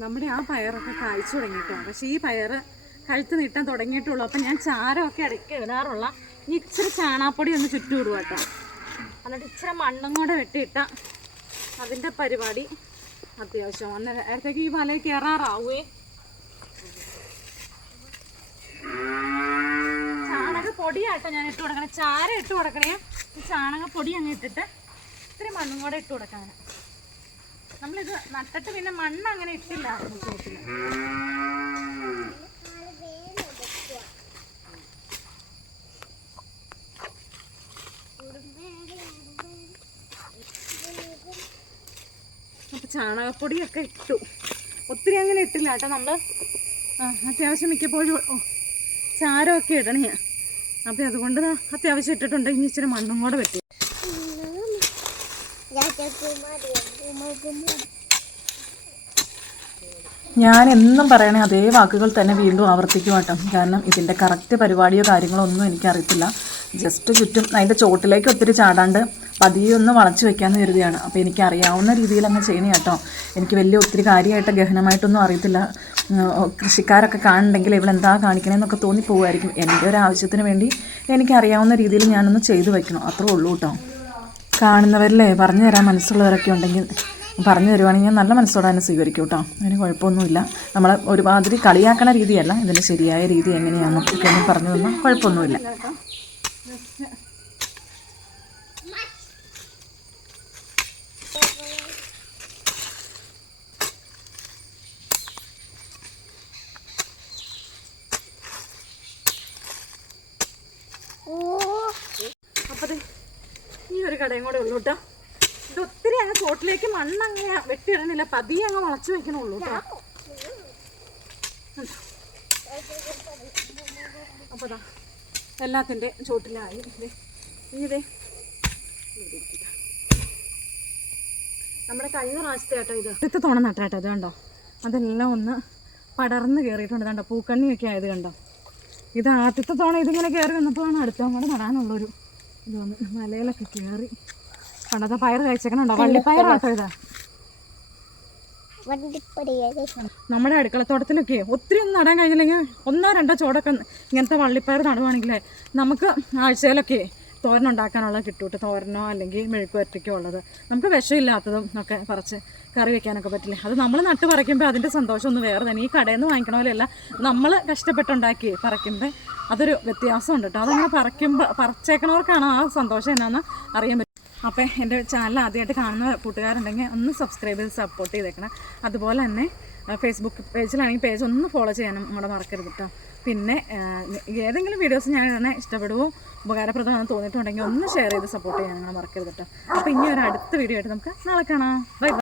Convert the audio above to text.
നമ്മുടെ ആ പയറൊക്കെ കായ്ച്ചു തുടങ്ങിയിട്ടോ. പക്ഷേ ഈ പയർ കഴുത്ത് നീട്ടാൻ തുടങ്ങിയിട്ടുള്ളൂ. അപ്പം ഞാൻ ചാരമൊക്കെ ഇടയ്ക്ക് ഇടാറുള്ള ഈ ഇച്ചിരി ചാണാപ്പൊടി ഒന്ന് ചുറ്റും ഇടുക കേട്ടോ. എന്നിട്ട് ഇച്ചിരി മണ്ണും കൂടെ വെട്ടിയിട്ട അതിൻ്റെ പരിപാടി അത്യാവശ്യം. നേരത്തേക്ക് ഈ വലയിൽ കയറാറാവേ. ചാണകപ്പൊടിയാട്ടോ ഞാൻ ഇട്ട് കൊടുക്കണേ. ചാരം ഇട്ട് കൊടുക്കണേ. ഈ ചാണകപ്പൊടി അങ്ങ് ഇട്ടിട്ട് ഇത്തിരി മണ്ണും കൂടെ ഇട്ട് കൊടുക്കാൻ. നമ്മളിത് നട്ടിട്ട് പിന്നെ മണ്ണ് അങ്ങനെ ഇട്ടില്ല ചോട്ടിൽ. അപ്പം ചാണകപ്പൊടിയൊക്കെ ഇട്ടു. ഒത്തിരി അങ്ങനെ ഇട്ടില്ല കേട്ടോ. നമ്മൾ അത്യാവശ്യം മിക്കപ്പോഴും ചാരമൊക്കെ ഇടണേ. അപ്പം അതുകൊണ്ട് അത്യാവശ്യം ഇട്ടിട്ടുണ്ട്. ഇനി ഇച്ചിരി മണ്ണും കൂടെ വെട്ടി. ഞാൻ എന്നും പറയണേ അതേ വാക്കുകൾ തന്നെ വീണ്ടും ആവർത്തിക്കും കേട്ടോ. കാരണം ഇതിൻ്റെ കറക്റ്റ് പരിപാടിയോ കാര്യങ്ങളോ ഒന്നും എനിക്കറിയത്തില്ല. ജസ്റ്റ് ചുറ്റും അതിൻ്റെ ചോട്ടിലേക്ക് ഒത്തിരി ചാടാണ്ട് പതിയെ ഒന്ന് വളച്ച് വെക്കാമെന്ന് കരുതിയാണ്. അപ്പോൾ എനിക്കറിയാവുന്ന രീതിയിൽ അങ്ങ് ചെയ്യണേ കേട്ടോ. എനിക്ക് വലിയ ഒത്തിരി കാര്യമായിട്ട് ഗഹനമായിട്ടൊന്നും അറിയത്തില്ല. കൃഷിക്കാരൊക്കെ കാണുന്നുണ്ടെങ്കിൽ ഇവളെന്താ കാണിക്കണമെന്നൊക്കെ തോന്നിപ്പോകുമായിരിക്കും. എൻ്റെ ഒരു ആവശ്യത്തിന് വേണ്ടി എനിക്കറിയാവുന്ന രീതിയിൽ ഞാനൊന്ന് ചെയ്തു വയ്ക്കണം, അത്രേ ഉള്ളൂ കേട്ടോ. കാണുന്നവരിലെ പറഞ്ഞു തരാൻ മനസ്സുള്ളവരൊക്കെ ഉണ്ടെങ്കിൽ പറഞ്ഞു തരുവാണെങ്കിൽ ഞാൻ നല്ല മനസ്സോടെ തന്നെ സ്വീകരിക്കും കേട്ടോ. അതിന് കുഴപ്പമൊന്നുമില്ല. നമ്മൾ ഒരുമാതിരി കളിയാക്കണ രീതിയല്ല, ഇതിൻ്റെ ശരിയായ രീതി എങ്ങനെയാണെന്നൊക്കെ ഒന്നും പറഞ്ഞു തന്നാൽ കുഴപ്പമൊന്നുമില്ല. അപ്പോൾ ഈ ഒരു കടയും കൂടെ ഉള്ളൂ കേട്ടോ. ഇത് ഒത്തിരി അങ്ങ് ചോട്ടിലേക്ക് മണ്ണ് അങ്ങനെ വെട്ടിയിടണില്ല, പതിയെ അങ്ങ് വളച്ച് വയ്ക്കണുള്ളൂ കേട്ടോ. അപ്പോൾ അതാ എല്ലാത്തിൻ്റെ ചോട്ടിലായി. ഇതേ നമ്മുടെ കഴിഞ്ഞ പ്രാവശ്യത്തെ കേട്ടോ. ഇത് തോണ നട്ടാട്ടോ. ഇത് കണ്ടോ, അതെല്ലാം ഒന്ന് പടർന്ന് കയറിയിട്ടുണ്ട്. കണ്ടോ, പൂക്കണ്ണിയൊക്കെ ആയത് കണ്ടോ. ഇത് ആദ്യത്തെ തോണ ഇതിങ്ങനെ കയറി വന്നപ്പോഴാണ് അടുത്ത കൂടെ നടാനുള്ളൊരു ഇത് വന്ന് മലയിലൊക്കെ കയറി. കണ്ടോ, പയർ കഴിച്ചേക്കണുണ്ടോ, വള്ളിപ്പയറാട്ടോ. ഇതാ നമ്മുടെ അടുക്കളത്തോട്ടത്തിലൊക്കെ ഒത്തിരി ഒന്നും നടാൻ കഴിഞ്ഞില്ലെങ്കിൽ 1-2 ചോടൊക്കെ ഇങ്ങനത്തെ വള്ളിപ്പയർ നടുവാണെങ്കിലേ നമുക്ക് ആഴ്ചയിലൊക്കെ തോരനുണ്ടാക്കാനുള്ള കിട്ടൂട്ട്. തോരനോ അല്ലെങ്കിൽ മെഴുക്കുവരട്ടിക്കോ ഉള്ളത് നമുക്ക് വിഷമില്ലാത്തതും ഒക്കെ പറിച്ച് കറി വെക്കാനൊക്കെ പറ്റില്ലേ. അത് നമ്മൾ നട്ട് പറിക്കുമ്പോൾ അതിൻ്റെ സന്തോഷം ഒന്ന് വേറെ തന്നെ. ഈ കടയിൽ നിന്ന് വാങ്ങിക്കണ പോലെയല്ല, നമ്മൾ കഷ്ടപ്പെട്ടുണ്ടാക്കി പറിക്കുമ്പോൾ അതൊരു വ്യത്യാസമുണ്ട് കേട്ടോ. അതങ്ങനെ പറിച്ചേക്കണവർക്കാണ് ആ സന്തോഷം എന്നാന്ന് അറിയാൻ പറ്റും. അപ്പോൾ എൻ്റെ ചാനൽ ആദ്യമായിട്ട് കാണുന്ന കൂട്ടുകാരുണ്ടെങ്കിൽ ഒന്ന് സബ്സ്ക്രൈബ് ചെയ്ത് സപ്പോർട്ട് ചെയ്തേക്കണം. അതുപോലെ തന്നെ ഫേസ്ബുക്ക് പേജിലാണെങ്കിൽ പേജ് ഒന്ന് ഫോളോ ചെയ്യാനും നമ്മുടെ മറക്കരുത് കേട്ടോ. പിന്നെ ഏതെങ്കിലും വീഡിയോസ് ഞാൻ ഇടണേ ഇഷ്ടപ്പെടുവോ ഉപകാരപ്രദമാണെന്ന് തോന്നിയിട്ടുണ്ടെങ്കിൽ ഒന്ന് ഷെയർ ചെയ്ത് സപ്പോർട്ട് ചെയ്യാൻ നിങ്ങൾ മറക്കരുത് കേട്ടോ. അപ്പോൾ ഇനി ഒരു അടുത്ത വീഡിയോ ആയിട്ട് നമുക്ക് നാളെ കാണാം. ബൈ.